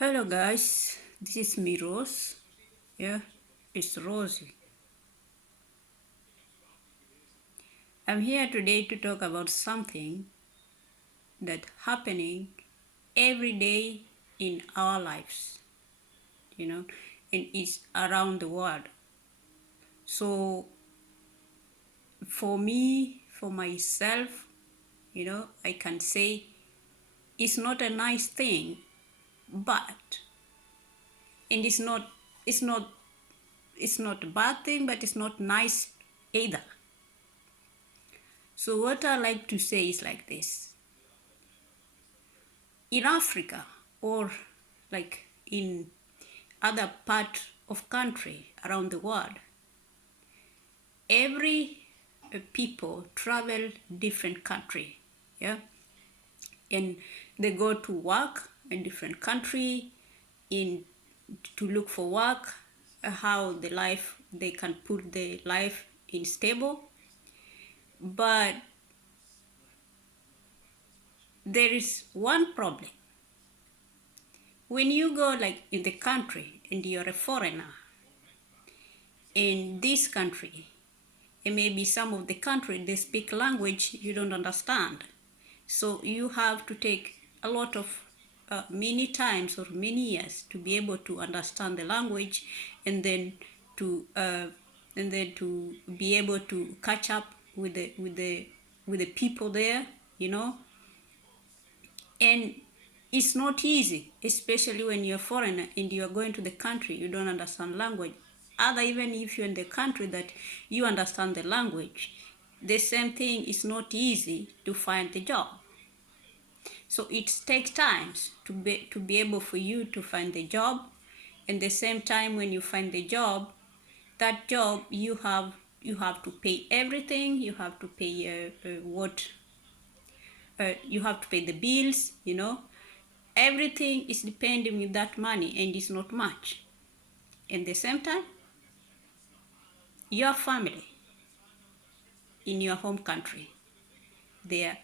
Hello guys, this is me Rose. Yeah, it's Rosie. I'm here today to talk about something that happening every day in our lives, you know, and it's around the world. So for me, for myself, I can say it's not a nice thing, but and it's not it's not a bad thing, but it's not nice either. So what I like to say is like this. In Africa or like in other part of country around the world, every people travel different country, yeah, and they go to work in different country in to look for work, how the life they can put the life in stable. But there is one problem. When you go like in the country and you're a foreigner in this country, and maybe some of the country they speak language you don't understand, so you have to take a lot of many times or many years to be able to understand the language, and then to be able to catch up with the people there, you know. And it's not easy, especially when you're a foreigner and you're going to the country you don't understand language. Other, even if you're in the country that you understand the language, the same thing is not easy to find the job. So it takes times to be able for you to find the job. And the same time when you find the job, that job you have to pay everything. You have to pay what you have to pay the bills, everything is depending with that money, and it's not much. At the same time, your family in your home country, they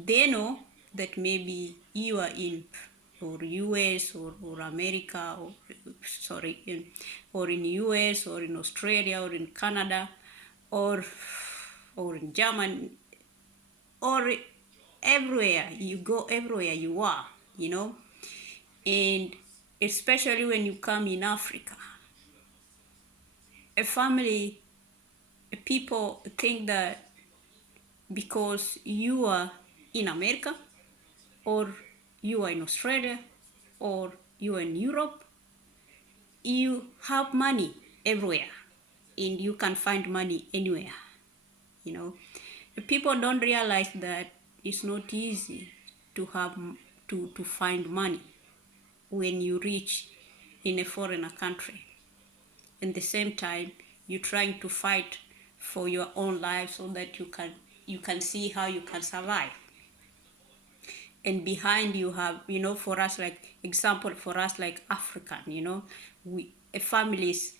they know that maybe you are in or US or America, or or in US or in Australia or in Canada, or in Germany, or everywhere you go, everywhere you are, and especially when you come in Africa, a family, people think that because you are in America, or you are in Australia, or you are in Europe, you have money everywhere and you can find money anywhere, you know. People don't realize that it's not easy to have to find money when you reach in a foreigner country. At the same time, you're trying to fight for your own life so that you can see how you can survive. And behind you have, for us, like example, for us like African, we families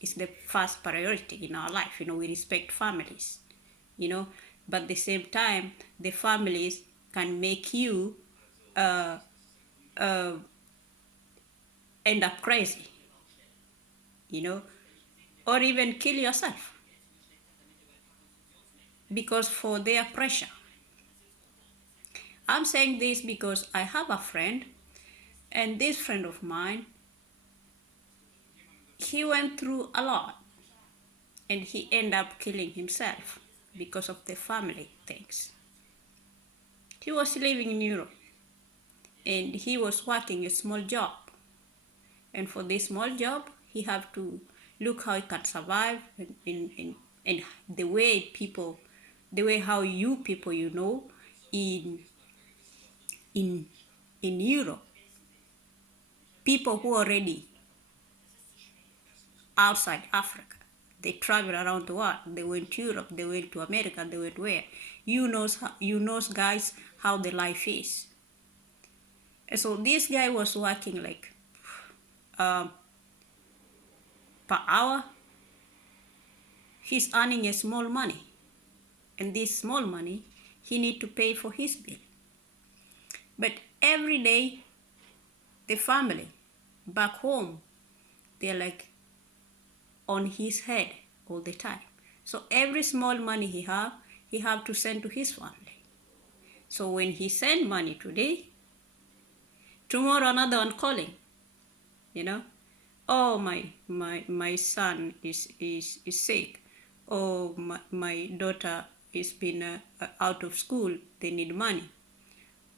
is the first priority in our life. We respect families, you know but at the same time, the families can make you uh, uh, end up crazy, or even kill yourself because for their pressure. I'm saying this because I have a friend, and this friend of mine, he went through a lot, and he ended up killing himself because of the family things. He was living in Europe, and he was working a small job, and for this small job he have to look how he can survive, and the way people, the way how you people, in in in Europe, people who are already outside Africa, they travel around the world. They went to Europe, they went to America, they went where? You knows guys how the life is. And so this guy was working like um, per hour. He's earning a small money, and this small money he need to pay for his bill. But every day, the family back home, they're like on his head all the time. So every small money he have to send to his family. So when he send money today, tomorrow another one calling, you know, oh my son is sick, oh my daughter is been out of school, they need money,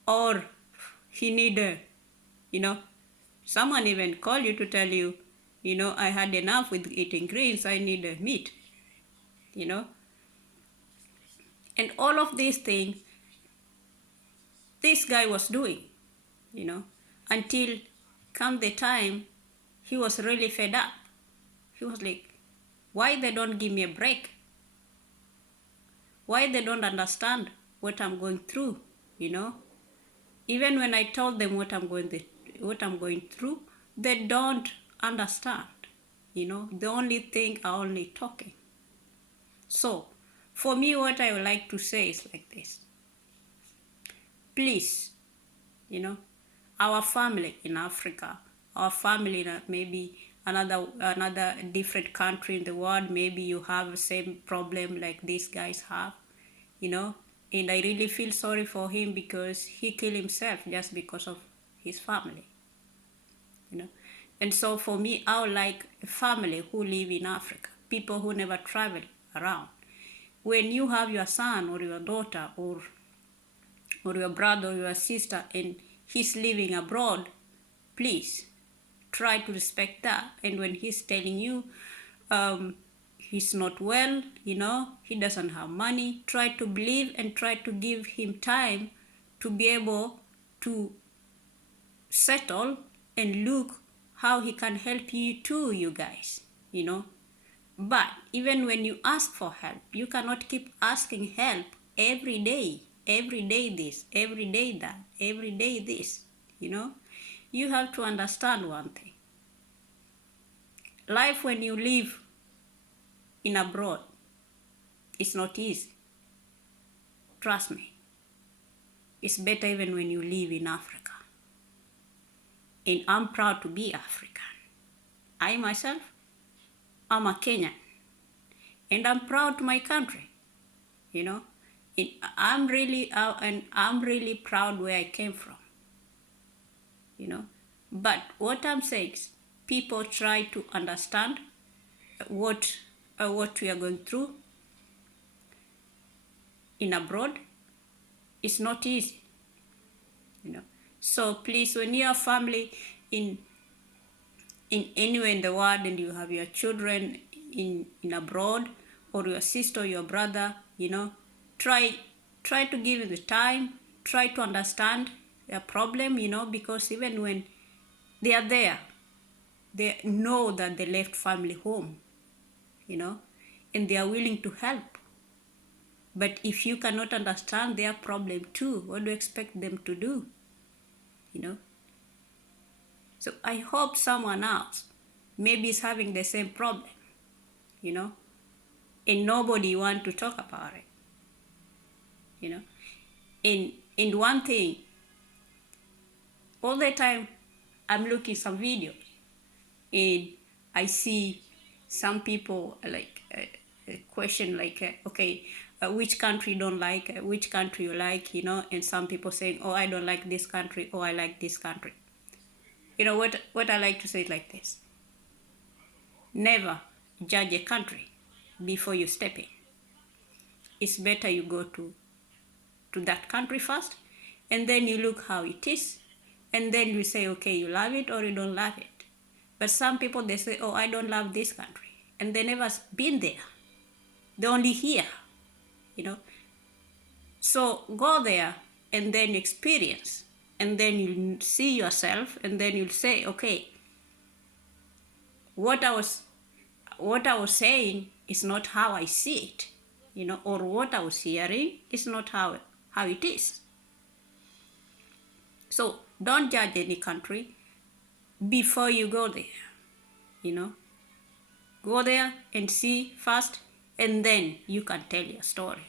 or he need you know, someone even call you to tell you, you know, I had enough with eating greens, I need meat, you know. And all of these things this guy was doing, you know, until come the time he was really fed up. He was like, why they don't give me a break? Why they don't understand what I'm going through, you know? Even when I told them what I'm going through, they don't understand, you know? The only thing are only talking. So, for me, what I would like to say is like this. Please, you know, our family in Africa, our family in maybe another different country in the world, maybe you have the same problem like these guys have, you know, and I really feel sorry for him because he killed himself just because of his family, you know. And so for me, I would like a family who live in Africa, people who never travel around. When you have your son or your daughter or your brother or your sister and he's living abroad, please try to respect that. And when he's telling you he's not well, you know, he doesn't have money, try to believe and try to give him time to be able to settle and look how he can help you too, you guys, you know. But even when you ask for help, you cannot keep asking help every day this, every day that, every day this, you know. You have to understand one thing. Life when you live in abroad, it's not easy. Trust me. It's better even when you live in Africa. And I'm proud to be African. I myself, I'm a Kenyan. And I'm proud to my country, you know. I'm really proud where I came from, you know. But what I'm saying is, people try to understand what we are going through in abroad. It's not easy, you know. So please, when you have family in anywhere in the world and you have your children in abroad, or your sister or your brother, you know, try to give it the time, try to understand their problem, you know, because even when they are there, they know that they left family home, you know, and they are willing to help. But if you cannot understand their problem too, what do you expect them to do, you know? So I hope someone else maybe is having the same problem, you know, and nobody want to talk about it, you know. And one thing, all the time I'm looking some videos and I see some people like a question like, okay, which country you don't like, which country you like, you know, and some people saying, oh, I don't like this country, oh, I like this country. You know what I like to say it like this. Never judge a country before you step in. It's better you go to that country first, and then you look how it is, and then you say, okay, you love it or you don't love it. But some people, they say, oh, I don't love this country, and they never been there. They only hear, you know. So go there and then experience, and then you'll see yourself, and then you'll say, okay, what I was saying is not how I see it, you know, or what I was hearing is not how it is. So don't judge any country before you go there, you know. Go there and see first, and then you can tell your story.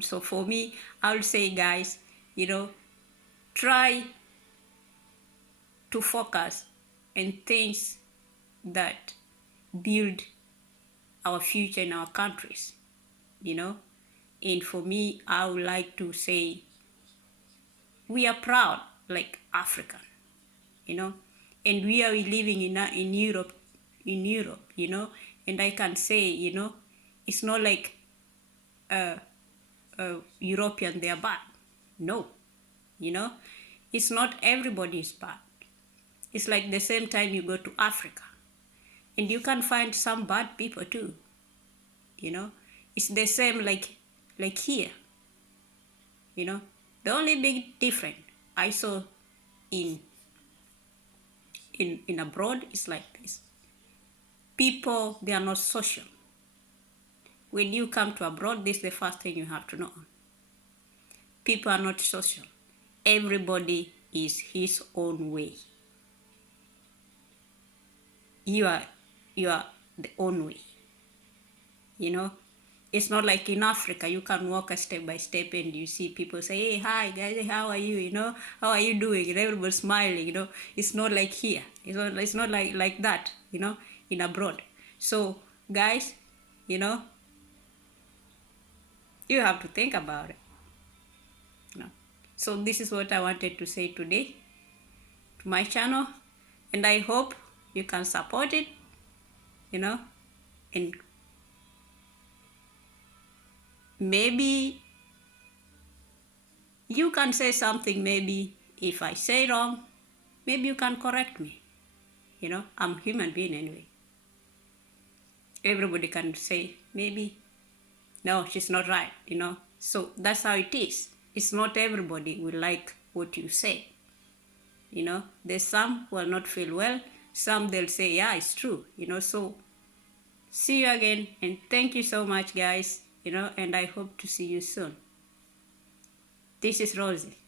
So for me, I would say, guys, try to focus on things that build our future in our countries, you know. And for me, I would like to say we are proud like African, you know, and we are living in Europe, and I can say, it's not like European they are bad. No, you know, it's not everybody is bad. It's like the same time you go to Africa, and you can find some bad people too. It's the same like here. The only big difference I saw in in abroad is like this: people, they are not social. When you come to abroad, this is the first thing you have to know. People are not social. Everybody is his own way. You are the own way. It's not like in Africa. You can walk a step by step and you see people say, hey, hi guys, how are you? How are you doing? And everybody's smiling. It's not like here. It's not like that. In abroad. So guys, you have to think about it. So this is what I wanted to say today to my channel, and I hope you can support it, and maybe you can say something. Maybe if I say wrong, maybe you can correct me. I'm a human being anyway. Everybody can say, maybe, no, she's not right, So that's how it is. It's not everybody will like what you say. There's some who will not feel well. Some they'll say, yeah, it's true. So see you again, and thank you so much, guys. And I hope to see you soon. This is Rosie.